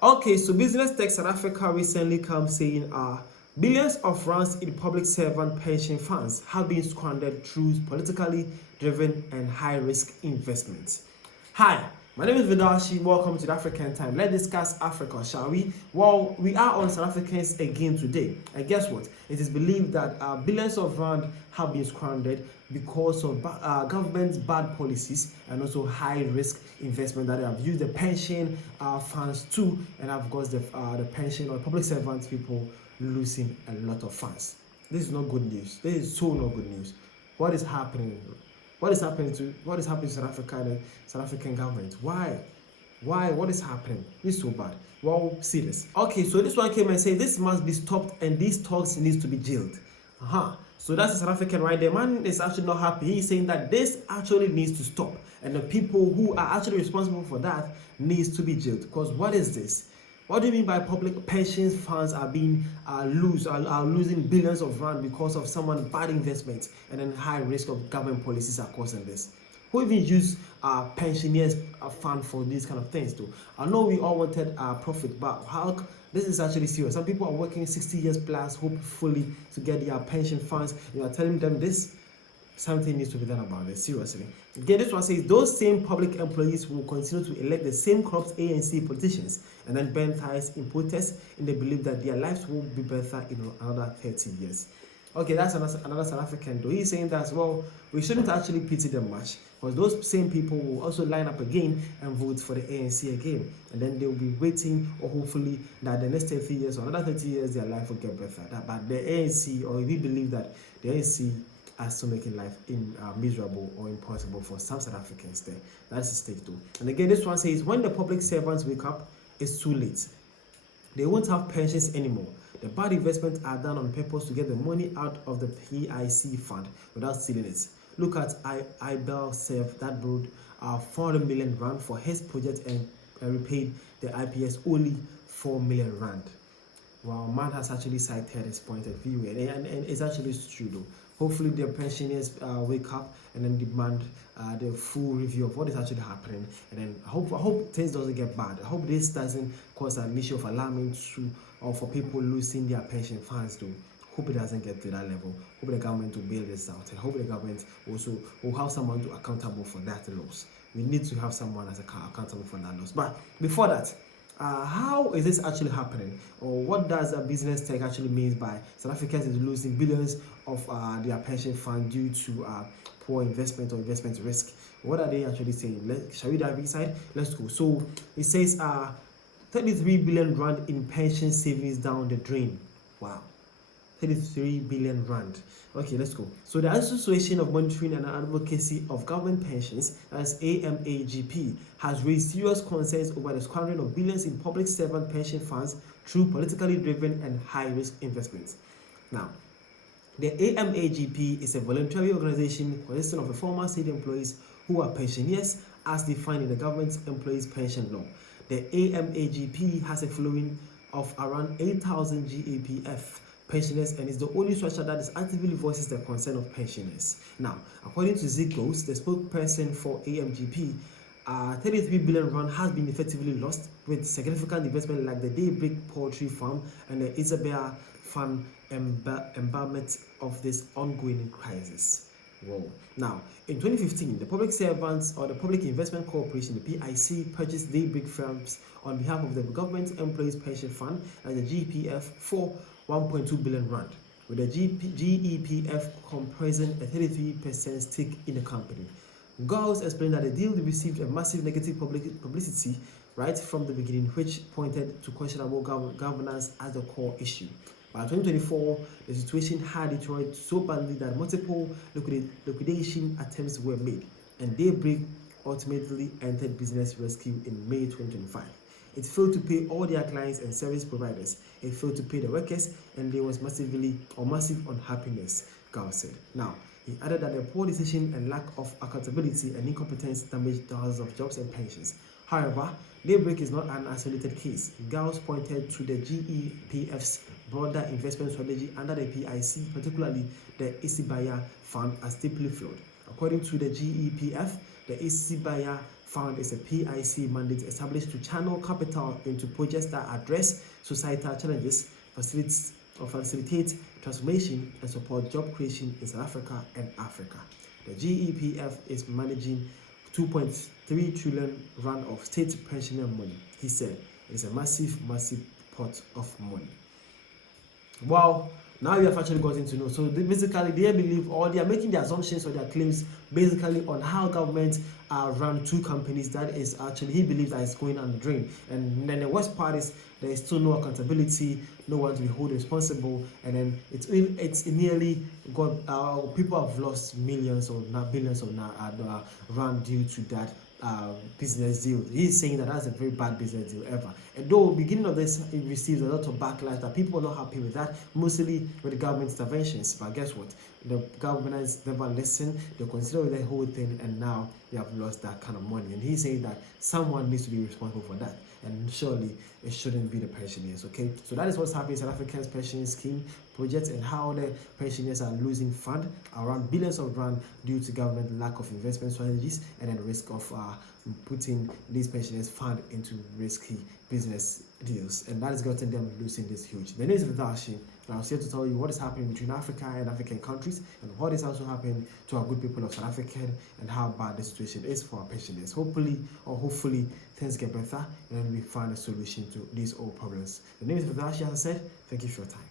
Okay, so Business Tech South Africa recently come saying billions of rands in public servant pension funds have been squandered through politically driven and high-risk investments. Hi, my name is Vidashi. Welcome to the African Time. Let's discuss Africa, shall we? Well, we are on South Africans again today. And guess what? It is believed that billions of rand have been squandered because of government's bad policies and also high-risk investment that they have used the pension funds to, and of course the pension or public servants people losing a lot of funds. This is not good news. This is so not good news. What is happening? What is happening to South Africa and the South African government? Why? What is happening? This is so bad. Well, see this. Okay, so this one came and said this must be stopped and these talks needs to be jailed. So that's the South African, right? The man is actually not happy. He's saying that this actually needs to stop, and the people who are actually responsible for that needs to be jailed. Because what is this? What do you mean by public pension funds are being losing billions of rand because of someone bad investments and then high risk of government policies are causing this? Who even use pensioners fund for these kind of things too? I know we all wanted profit, but how this is actually serious. Some people are working 60 years plus, hopefully to get their pension funds. You are telling them this. Something needs to be done about this, seriously. Again, this one says those same public employees will continue to elect the same corrupt ANC politicians and then burn ties in protest in the belief that their lives will be better in another 30 years. Okay, that's another South African though. He's saying that as well, we shouldn't actually pity them much because those same people will also line up again and vote for the ANC again. And then they'll be waiting or hopefully that the next 30 years or another 30 years their life will get better. But the ANC, or we believe that the ANC as to making life miserable or impossible for some South Africans there. That's the stake too. And again, this one says, when the public servants wake up, it's too late. They won't have pensions anymore. The bad investments are done on purpose to get the money out of the PIC fund without stealing it. Look at IBEL Self that borrowed 400 million rand for his project and repaid the IPS only 4 million rand. Well, man has actually cited his point of view, and it's actually true though. Hopefully the pensioners wake up and then demand the full review of what is actually happening, and then I hope things doesn't get bad. I hope this doesn't cause an issue of alarming to or for people losing their pension funds though. Hope it doesn't get to that level. Hope the government will bail this out, and hope the government also will have someone to accountable for that loss. We need to have someone as accountable for that loss. But before that, how is this actually happening, or what does a business tech actually mean by South Africans is losing billions of their pension fund due to poor investment or investment risk? What are they actually saying? Shall we dive inside? Let's go. So it says 33 billion rand in pension savings down the drain. Wow, 33 billion rand. Okay, let's go. So the Association of Monitoring and Advocacy of Government Pensions, as AMAGP, has raised serious concerns over the squandering of billions in public servant pension funds through politically driven and high-risk investments. Now, the AMAGP is a voluntary organization consisting of the former state employees who are pensioners as defined in the government employees pension law. The AMAGP has a following of around 8,000 GEPF pensioners and is the only structure that is actively voices the concern of pensioners. Now, according to Zikos, the spokesperson for AMGP, 33 billion rand has been effectively lost with significant investment like the Daybreak Poultry Farm and the Isabella Fund embalmment of this ongoing crisis. Whoa. Now, in 2015, the Public Servants or the Public Investment Corporation, the PIC, purchased Daybreak Farms on behalf of the Government Employees Pension Fund and the GPF for 1.2 billion rand, with the GEPF comprising a 33% stake in the company. Gauss explained that the deal received a massive negative publicity right from the beginning, which pointed to questionable governance as the core issue. By 2024, the situation had deteriorated so badly that multiple liquidation attempts were made, and Daybreak ultimately entered business rescue in May 2025. It failed to pay all their clients and service providers. It failed to pay the workers, and there was massive unhappiness, Gao said. Now, he added that the poor decision and lack of accountability and incompetence damaged thousands of jobs and pensions. However, Daybreak is not an isolated case. Gauss pointed to the GEPF's broader investment strategy under the PIC, particularly the Isibaya Fund, as deeply flawed. According to the GEPF, the Isibaya Fund is a PIC mandate established to channel capital into projects that address societal challenges, facilitate transformation, and support job creation in South Africa and Africa. The GEPF is managing 2.3 trillion rand of state pensioner money. He said it is a massive pot of money. Wow, now we have actually gotten to know. So basically, they believe, or they are making the assumptions or their claims basically on how government run two companies. That is actually, he believes that it's going on the drain. And then the worst part is there is still no accountability, no one to be held responsible, and then it's nearly got people have lost millions or billions of rand due to that business deal. He's saying that that's a very bad business deal ever. And though beginning of this, it receives a lot of backlash that people are not happy with that, mostly with the government interventions. But guess what? The governments never listen. They consider the whole thing, and now they have lost that kind of money. And he's saying that someone needs to be responsible for that. And surely it shouldn't be the pensioners, okay? So that is what's happening in South Africa's pension scheme projects, and how the pensioners are losing fund around billions of rand due to government lack of investment strategies, and then risk of putting these pensioners fund into risky business deals, and that has gotten them losing this huge. The name is Vidashi. I was here to tell you what is happening between Africa and African countries, and what is also happening to our good people of South Africa, and how bad the situation is for our pensioners. Hopefully things get better, and we find a solution to these old problems. The name is Vidashi. As I said, thank you for your time.